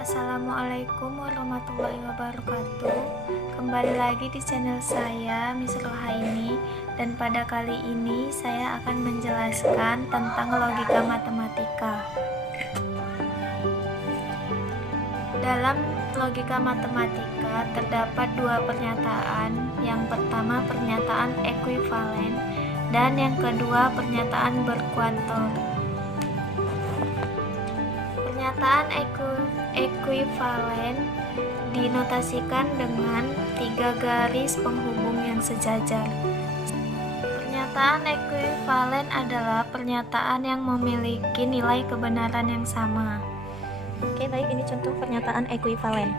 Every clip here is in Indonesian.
Assalamualaikum warahmatullahi wabarakatuh. Kembali lagi di channel saya, Miss Rohaini, dan pada kali ini saya akan menjelaskan tentang logika matematika. Dalam logika matematika terdapat dua pernyataan. Yang pertama pernyataan ekuivalen dan yang kedua pernyataan berkuantor. Pernyataan ekuivalen dinotasikan dengan tiga garis penghubung yang sejajar. Pernyataan ekuivalen adalah pernyataan yang memiliki nilai kebenaran yang sama. Oke, baik, ini contoh pernyataan ekuivalen.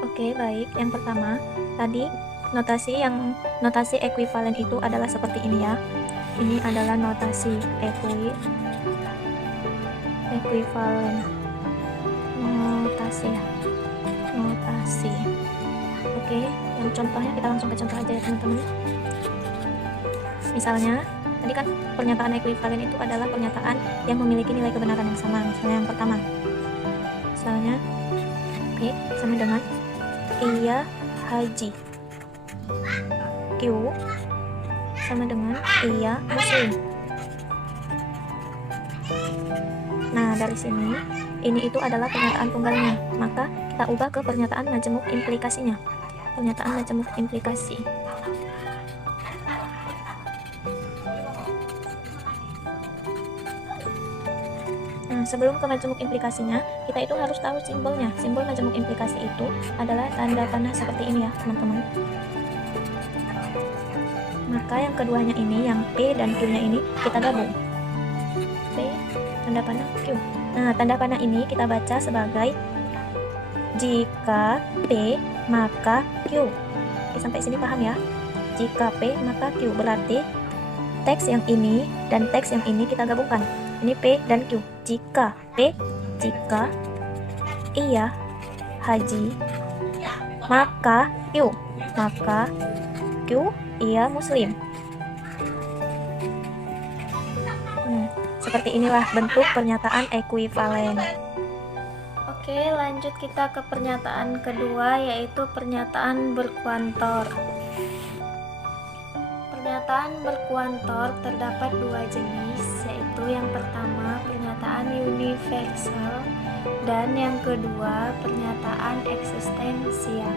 Oke, baik. Yang pertama, tadi notasi ekuivalen itu adalah seperti ini ya. Ini adalah notasi ekuivalen. Notasi. Oke, yang contohnya kita langsung ke contoh aja ya, teman-teman. Misalnya, tadi kan pernyataan ekuivalen itu adalah pernyataan yang memiliki nilai kebenaran yang sama. Misalnya yang pertama. Misalnya P sama dengan iya haji. Q sama dengan iya muslim. Nah, dari sini ini itu adalah pernyataan tunggalnya, maka kita ubah ke pernyataan majemuk implikasinya. Pernyataan majemuk implikasi. Nah, sebelum ke majemuk implikasinya, kita itu harus tahu simbolnya. Simbol majemuk implikasi itu adalah tanda panah seperti ini ya, teman-teman. Maka yang keduanya ini, yang P dan Q-nya ini kita gabung. P, tanda panah Q. Nah, tanda panah ini kita baca sebagai jika P maka Q. Oke, sampai sini paham ya? Jika P maka Q, berarti teks yang ini dan teks yang ini kita gabungkan. Ini P dan Q. Jika P, jika iya haji, maka Q iya muslim. Seperti inilah bentuk pernyataan ekuivalen. Oke, lanjut kita ke pernyataan kedua, yaitu pernyataan berkuantor. Pernyataan berkuantor terdapat dua jenis, yaitu yang pertama pernyataan universal dan yang kedua pernyataan eksistensial.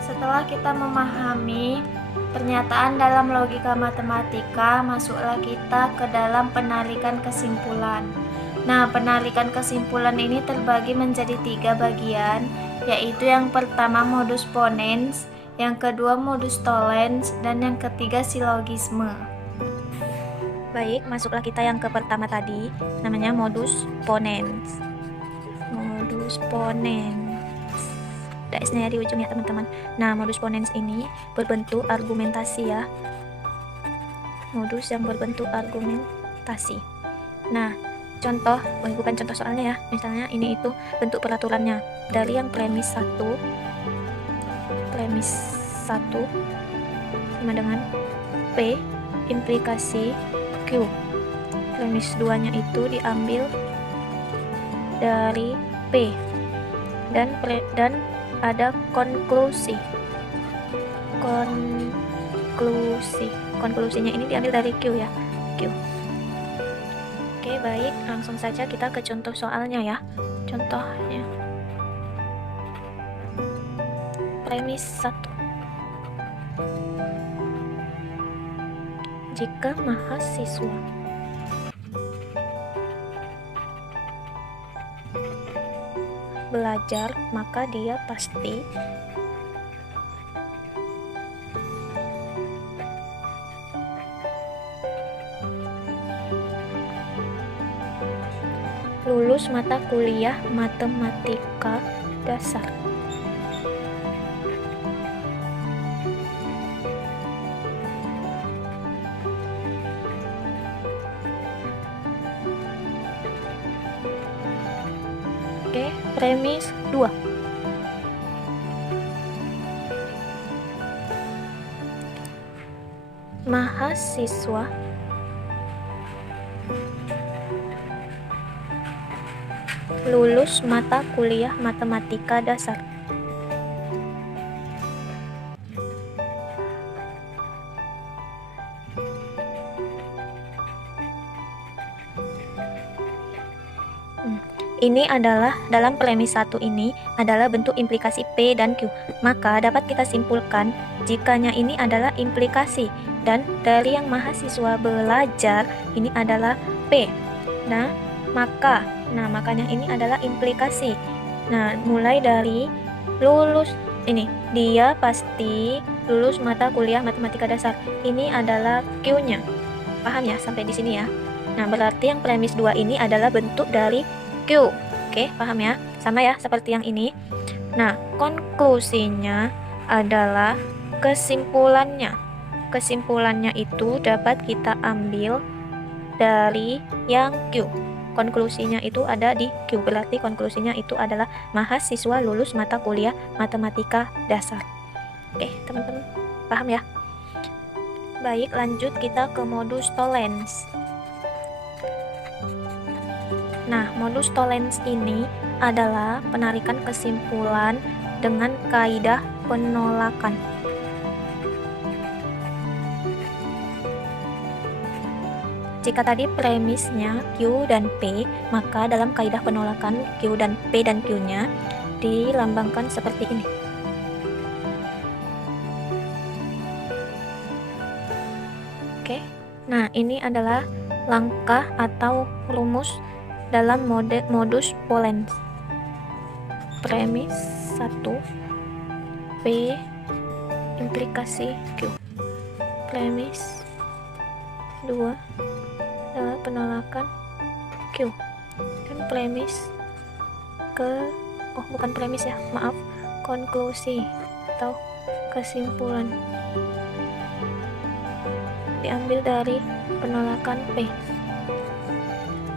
Setelah kita memahami pernyataan dalam logika matematika, masuklah kita ke dalam penarikan kesimpulan. Nah, penarikan kesimpulan ini terbagi menjadi tiga bagian, yaitu yang pertama modus ponens, yang kedua modus tollens, dan yang ketiga silogisme. Baik, masuklah kita yang ke pertama tadi, namanya modus ponens. Modus ponens. Ada S-nya di ujung ya, teman-teman. Nah, modus ponens ini berbentuk argumentasi ya. Modus yang berbentuk argumentasi. Nah, contoh, bukan contoh soalnya ya. Misalnya ini itu bentuk peraturannya. Dari yang premis 1 sama dengan P implikasi Q. Premis 2-nya itu diambil dari P dan ada konklusi. Konklusinya ini diambil dari Q ya. Q. Oke, baik, langsung saja kita ke contoh soalnya ya. Contohnya. Premis 1. Jika mahasiswa belajar, maka dia pasti lulus mata kuliah matematika dasar. Oke, premis 2. mahasiswa lulus mata kuliah matematika dasar. Ini adalah dalam premis 1 ini adalah bentuk implikasi P dan Q. Maka dapat kita simpulkan jikanya ini adalah implikasi dan dari yang mahasiswa belajar ini adalah P. Makanya ini adalah implikasi. Nah, mulai dari lulus ini dia pasti lulus mata kuliah matematika dasar. Ini adalah Q-nya. Paham ya sampai di sini ya? Nah, berarti yang premis 2 ini adalah bentuk dari Q. Oke, paham ya? Sama ya seperti yang ini. Nah, konklusinya adalah kesimpulannya. Kesimpulannya itu dapat kita ambil dari yang Q. Konklusinya itu ada di Q. Berarti konklusinya itu adalah mahasiswa lulus mata kuliah matematika dasar. Oke, teman-teman. Paham ya? Baik, lanjut kita ke modus tollens. Nah, modus tollens ini adalah penarikan kesimpulan dengan kaidah penolakan. Jika tadi premisnya Q dan P, maka dalam kaidah penolakan Q dan P dan Q-nya dilambangkan seperti ini. Oke. Nah, ini adalah langkah atau rumus dalam modus tollens. Premis 1 P implikasi Q. Premis 2 adalah penolakan Q. Dan premis bukan premis ya, maaf, konklusi atau kesimpulan diambil dari penolakan P.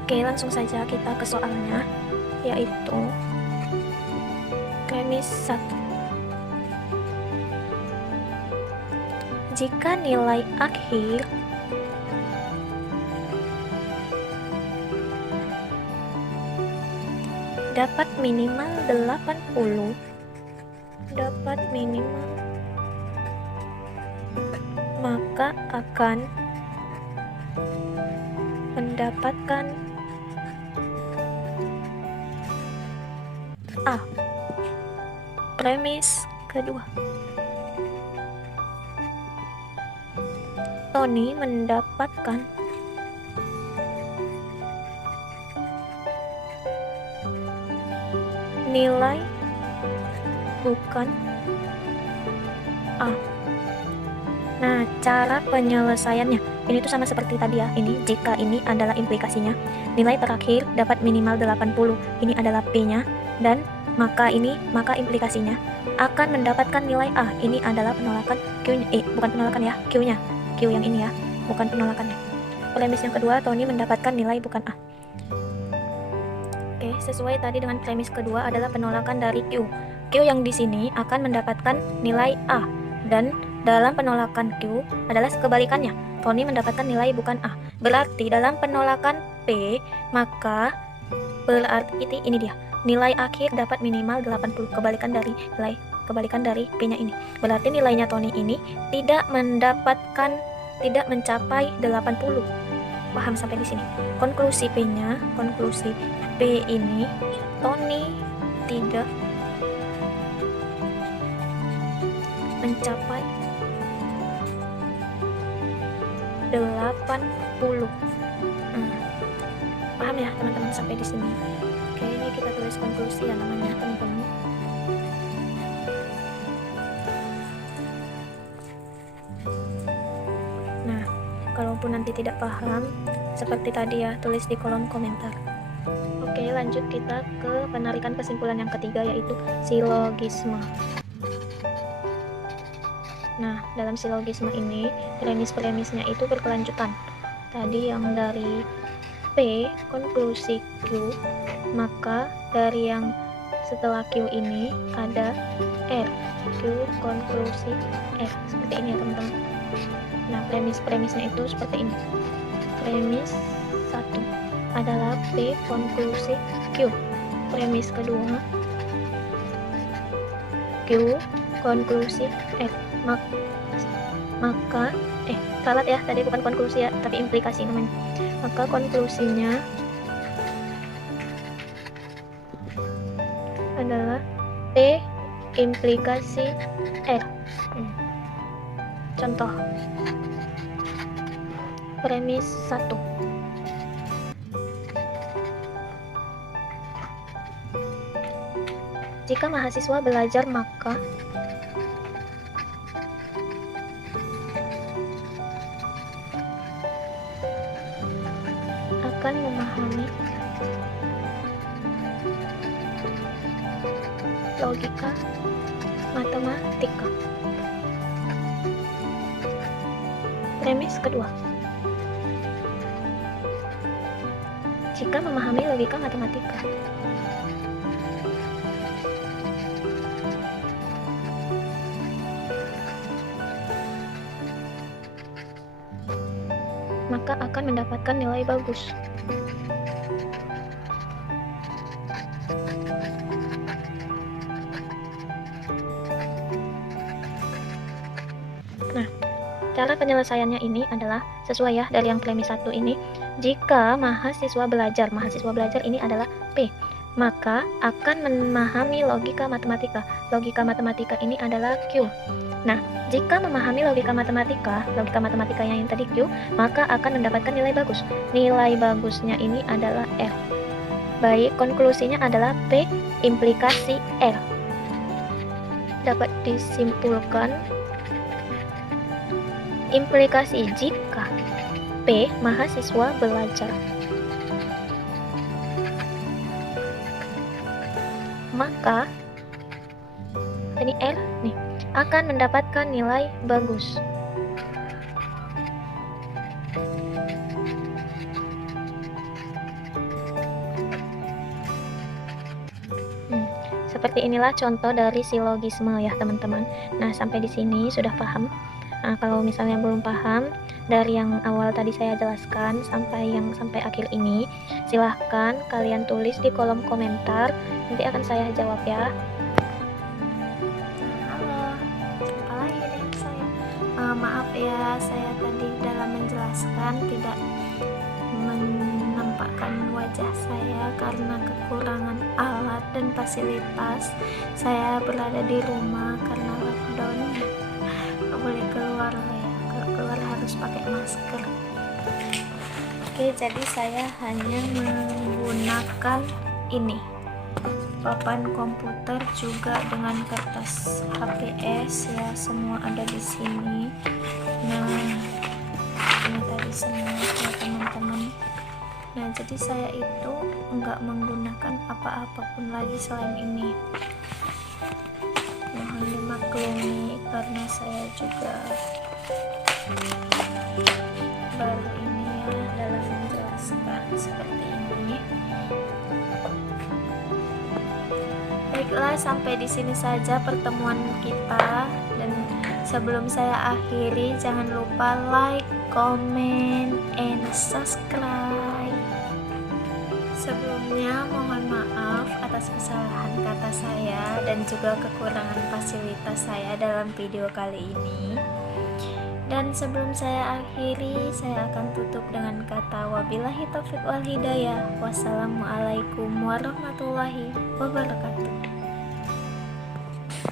Oke, langsung saja kita ke soalnya, yaitu premis 1. Jika nilai akhir dapat minimal 80, maka akan mendapatkan A. Premis kedua. Tony mendapatkan nilai bukan A. Nah, cara penyelesaiannya ini tuh sama seperti tadi ya. Ini jika ini adalah implikasinya, nilai terakhir dapat minimal 80. Ini adalah P-nya, dan maka implikasinya akan mendapatkan nilai A. Ini adalah penolakan Q-nya, bukan penolakan ya, Q-nya. Q yang ini ya, bukan penolakannya. Premis yang kedua, Tony mendapatkan nilai bukan A. Oke, sesuai tadi dengan premis kedua adalah penolakan dari Q. Q yang di sini akan mendapatkan nilai A, dan dalam penolakan Q adalah kebalikannya. Tony mendapatkan nilai bukan A. Berarti dalam penolakan P, maka berarti ini dia. Nilai akhir dapat minimal 80, kebalikan dari P-nya ini. Berarti nilainya Tony ini tidak mencapai 80. Paham sampai di sini? Konklusi P-nya, konklusi P ini Tony tidak mencapai 80. Paham ya teman-teman sampai di sini? Oke, ini kita tulis konklusi ya namanya teman-teman. Nah, kalaupun nanti tidak paham seperti tadi ya, tulis di kolom komentar. Oke, lanjut kita ke penarikan kesimpulan yang ketiga, yaitu silogisme. Nah, dalam silogisme ini premis-premisnya itu berkelanjutan. Tadi yang dari P konklusi Q, maka dari yang setelah Q ini ada R, Q konklusi R, seperti ini ya teman-teman. Nah, premisnya itu seperti ini. Premis 1 adalah P konklusi Q. Premis kedua Q konklusi F. Maka salah ya, tadi bukan konklusi ya, tapi implikasi namanya. Maka konklusinya adalah P implikasi F. Contoh premis 1. Jika mahasiswa belajar maka akan memahami logika matematika. Premis kedua. Jika memahami logika matematika, maka akan mendapatkan nilai bagus. Nah, cara penyelesaiannya ini adalah sesuai ya dari yang premis 1 ini. Jika mahasiswa belajar ini adalah P, maka akan memahami logika matematika. Logika matematika ini adalah Q. Nah, jika memahami logika matematika yang tadi Q, maka akan mendapatkan nilai bagus. Nilai bagusnya ini adalah R. Baik, konklusinya adalah P implikasi R. Dapat disimpulkan implikasi jika P mahasiswa belajar, maka ini R nih akan mendapatkan nilai bagus. Seperti inilah contoh dari silogisme ya teman-teman. Nah, sampai di sini sudah paham. Nah, kalau misalnya belum paham dari yang awal tadi saya jelaskan sampai akhir ini, silahkan kalian tulis di kolom komentar, nanti akan saya jawab ya. Halo, jumpa lagi dengan saya. Maaf ya, saya tadi dalam menjelaskan tidak menampakkan wajah saya karena kekurangan alat dan fasilitas. Saya berada di rumah karena lockdown, nggak boleh keluar ya. Kalau keluar harus pakai masker. Oke, jadi saya hanya menggunakan ini, papan komputer juga dengan kertas HPS ya, semua ada di sini. Nah, ini tadi semua ya teman-teman. Nah, jadi saya itu enggak menggunakan apa-apapun lagi selain ini. Mohon dimaklumi karena saya juga baru ini ya dalam menjelaskan seperti ini. Baiklah, sampai di sini saja pertemuan kita, dan sebelum saya akhiri jangan lupa like, comment, and subscribe. Sebelumnya mohon maaf atas kesalahan kata saya dan juga kekurangan fasilitas saya dalam video kali ini. Dan sebelum saya akhiri, saya akan tutup dengan kata wabillahi taufiq wal hidayah. Wassalamualaikum warahmatullahi wabarakatuh.